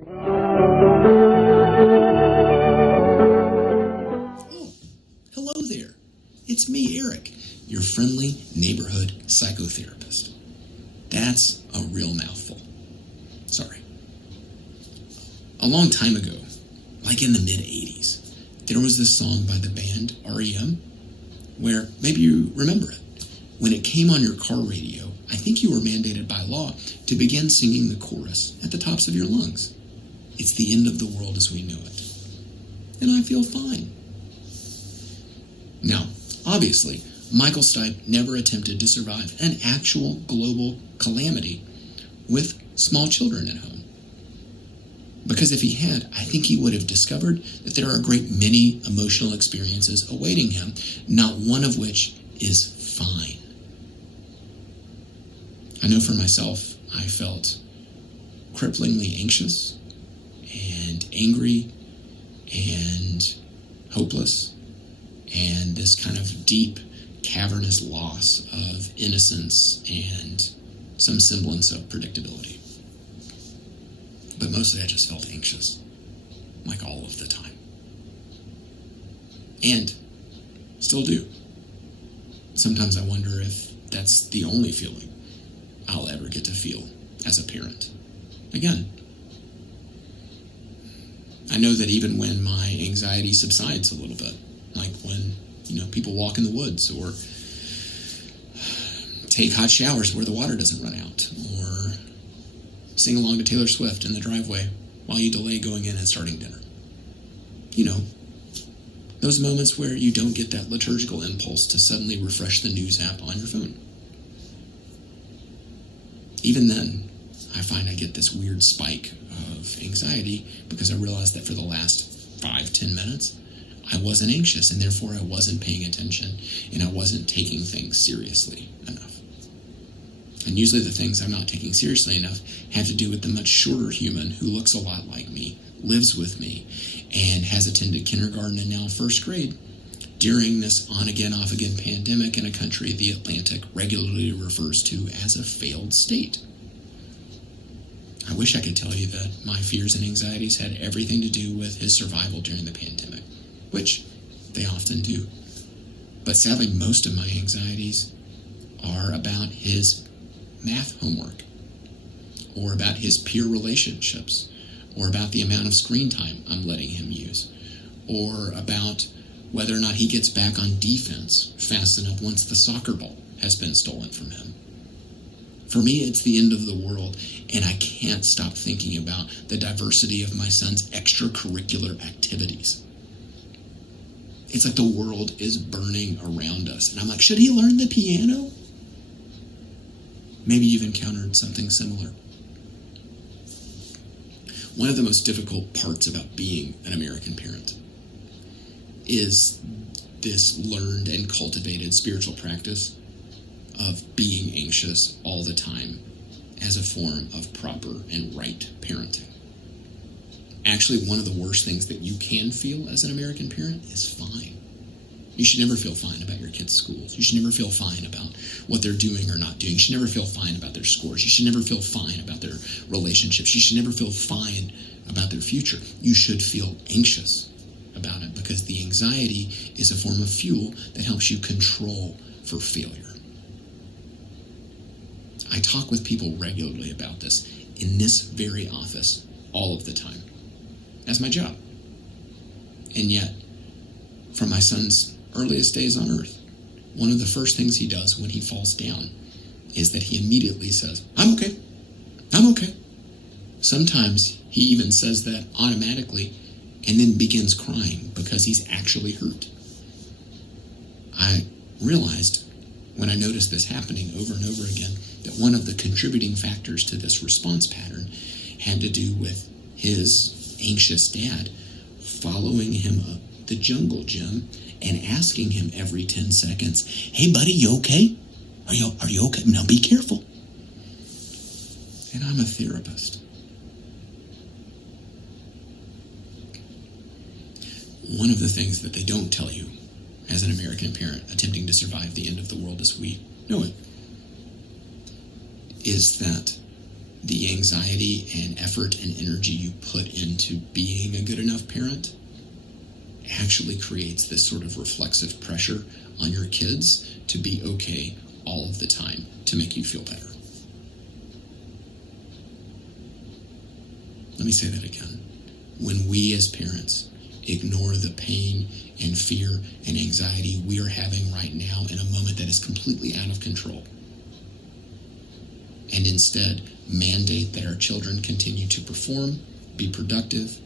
Oh, hello there. It's me, Eric, your friendly neighborhood psychotherapist. That's a real mouthful. Sorry. A long time ago, like in the mid-'80s, there was this song by the band REM, where maybe you remember it. When it came on your car radio, I think you were mandated by law to begin singing the chorus at the tops of your lungs. It's the end of the world as we know it. And I feel fine. Now, obviously, Michael Stipe never attempted to survive an actual global calamity with small children at home. Because if he had, I think he would have discovered that there are a great many emotional experiences awaiting him, not one of which is fine. I know for myself, I felt cripplingly anxious and angry and hopeless, and this kind of deep, cavernous loss of innocence and some semblance of predictability. But mostly I just felt anxious, like all of the time. And still do. Sometimes I wonder if that's the only feeling I'll ever get to feel as a parent. Again, I know that even when my anxiety subsides a little bit, like when, people walk in the woods or take hot showers where the water doesn't run out, or sing along to Taylor Swift in the driveway while you delay going in and starting dinner. Those moments where you don't get that liturgical impulse to suddenly refresh the news app on your phone. Even then, I find I get this weird spike of anxiety because I realize that for the last 5-10 minutes, I wasn't anxious, and therefore I wasn't paying attention, and I wasn't taking things seriously enough. And usually the things I'm not taking seriously enough have to do with the much shorter human who looks a lot like me, lives with me, and has attended kindergarten and now first grade during this on-again, off-again pandemic in a country the Atlantic regularly refers to as a failed state. I wish I could tell you that my fears and anxieties had everything to do with his survival during the pandemic, which they often do. But sadly, most of my anxieties are about his math homework, or about his peer relationships, or about the amount of screen time I'm letting him use, or about whether or not he gets back on defense fast enough once the soccer ball has been stolen from him. For me, it's the end of the world, and I can't stop thinking about the diversity of my son's extracurricular activities. It's like the world is burning around us, and I'm like, should he learn the piano? Maybe you've encountered something similar. One of the most difficult parts about being an American parent is this learned and cultivated spiritual practice of being anxious all the time as a form of proper and right parenting. Actually, one of the worst things that you can feel as an American parent is fine. You should never feel fine about your kids' schools. You should never feel fine about what they're doing or not doing. You should never feel fine about their scores. You should never feel fine about their relationships. You should never feel fine about their future. You should feel anxious about it, because the anxiety is a form of fuel that helps you control for failure. I talk with people regularly about this in this very office all of the time. That's my job. And yet, from my son's earliest days on earth, one of the first things he does when he falls down is that he immediately says, I'm okay. I'm okay. Sometimes he even says that automatically and then begins crying because he's actually hurt. I realized when I noticed this happening over and over again that one of the contributing factors to this response pattern had to do with his anxious dad following him up the jungle gym and asking him every 10 seconds, hey buddy, you okay? Are you okay? Now be careful. And I'm a therapist. One of the things that they don't tell you as an American parent attempting to survive the end of the world as we know it is that the anxiety and effort and energy you put into being a good enough parent actually creates this sort of reflexive pressure on your kids to be okay all of the time to make you feel better. Let me say that again. When we as parents ignore the pain and fear and anxiety we are having right now in a moment that is completely out of control, and instead mandate that our children continue to perform, be productive,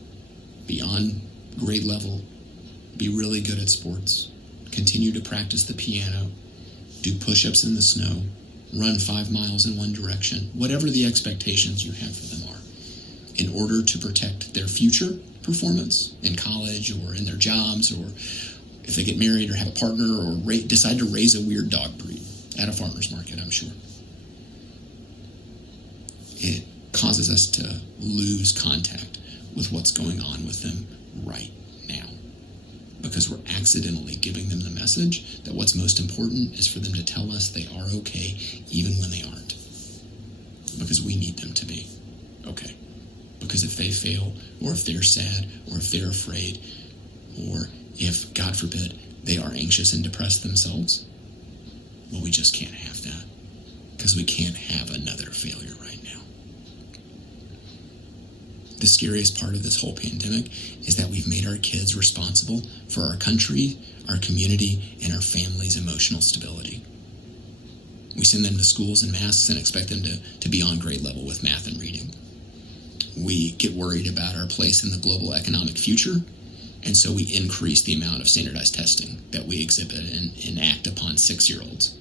be on grade level, be really good at sports, continue to practice the piano, do push-ups in the snow, run 5 miles in one direction, whatever the expectations you have for them are, in order to protect their future performance in college or in their jobs, or if they get married or have a partner or decide to raise a weird dog breed at a farmer's market, I'm sure. It causes us to lose contact with what's going on with them right now, because we're accidentally giving them the message that what's most important is for them to tell us they are okay even when they aren't, because we need them to be okay. Because if they fail, or if they're sad, or if they're afraid, or if, God forbid, they are anxious and depressed themselves, well, we just can't have that, because we can't have another failure right now. The scariest part of this whole pandemic is that we've made our kids responsible for our country, our community, and our family's emotional stability. We send them to schools in masks and expect them to be on grade level with math and reading. We get worried about our place in the global economic future, and so we increase the amount of standardized testing that we exhibit and enact upon 6-year-olds.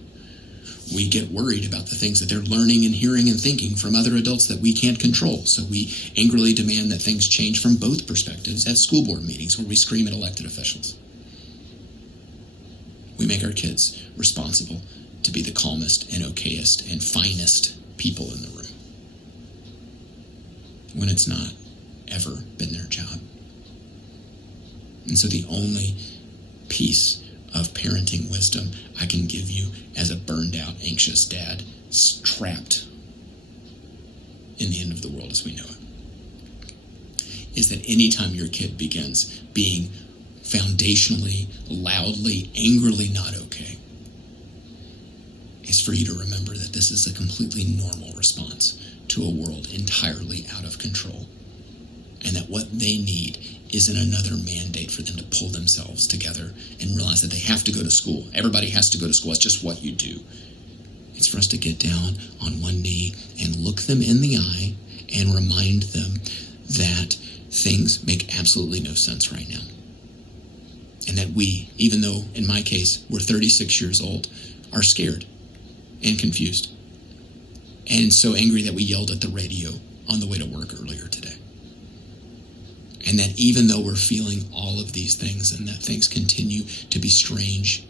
We get worried about the things that they're learning and hearing and thinking from other adults that we can't control, so we angrily demand that things change from both perspectives at school board meetings where we scream at elected officials. We make our kids responsible to be the calmest and okayest and finest people in the room, when it's not ever been their job. And so the only piece of parenting wisdom I can give you as a burned out, anxious dad trapped in the end of the world as we know it is that anytime your kid begins being foundationally, loudly, angrily not okay, is for you to remember that this is a completely normal response to a world entirely out of control, and that what they need isn't another mandate for them to pull themselves together and realize that they have to go to school. Everybody has to go to school. It's just what you do. It's for us to get down on one knee and look them in the eye and remind them that things make absolutely no sense right now. And that we, even though in my case we're 36 years old, are scared and confused and so angry that we yelled at the radio on the way to work earlier today. And that even though we're feeling all of these things and that things continue to be strange,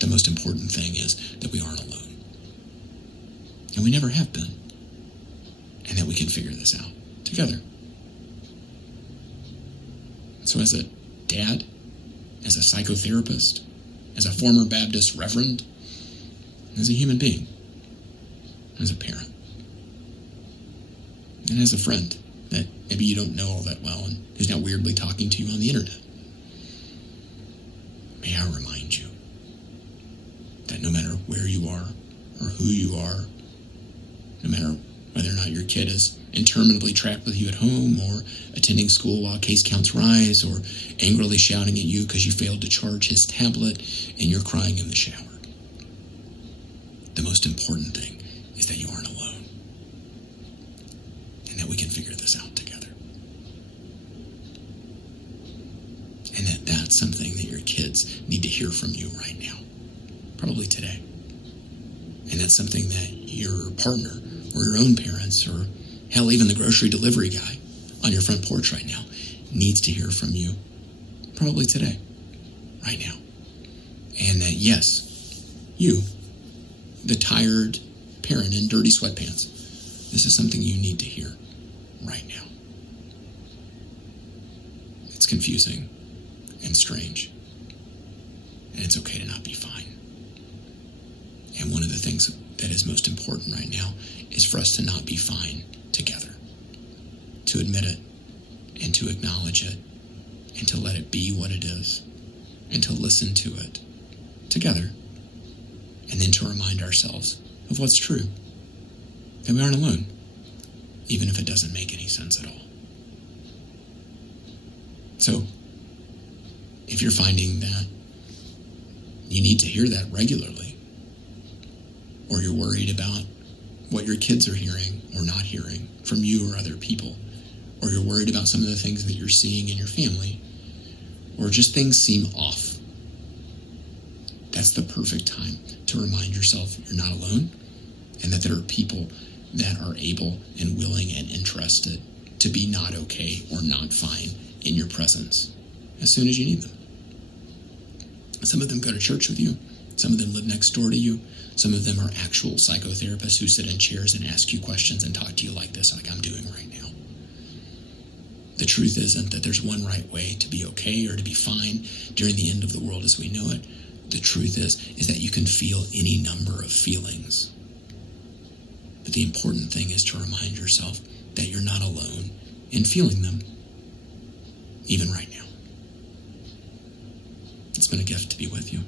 the most important thing is that we aren't alone. And we never have been. And that we can figure this out together. So as a dad, as a psychotherapist, as a former Baptist reverend, as a human being, as a parent, and as a friend that maybe you don't know all that well and who's now weirdly talking to you on the internet, may I remind you that no matter where you are or who you are, no matter whether or not your kid is interminably trapped with you at home or attending school while case counts rise or angrily shouting at you because you failed to charge his tablet and you're crying in the shower, the most important thing is that you aren't alone and that we can figure this out together. And that that's something that your kids need to hear from you right now, probably today. And that's something that your partner or your own parents or hell, even the grocery delivery guy on your front porch right now needs to hear from you, probably today, right now. And that, yes, you, the tired parent in dirty sweatpants, this is something you need to hear right now. It's confusing and strange, and it's okay to not be fine. And one of the things that is most important right now is for us to not be fine together, to admit it and to acknowledge it and to let it be what it is and to listen to it together, and then to remind ourselves of what's true, that we aren't alone, even if it doesn't make any sense at all. So, if you're finding that you need to hear that regularly, or you're worried about what your kids are hearing or not hearing from you or other people, or you're worried about some of the things that you're seeing in your family, or just things seem off, that's the perfect time to remind yourself you're not alone, and that there are people that are able and willing and interested to be not okay or not fine in your presence as soon as you need them. Some of them go to church with you. Some of them live next door to you. Some of them are actual psychotherapists who sit in chairs and ask you questions and talk to you like this, like I'm doing right now. The truth isn't that there's one right way to be okay or to be fine during the end of the world as we know it. The truth is that you can feel any number of feelings. But the important thing is to remind yourself that you're not alone in feeling them, even right now. It's been a gift to be with you.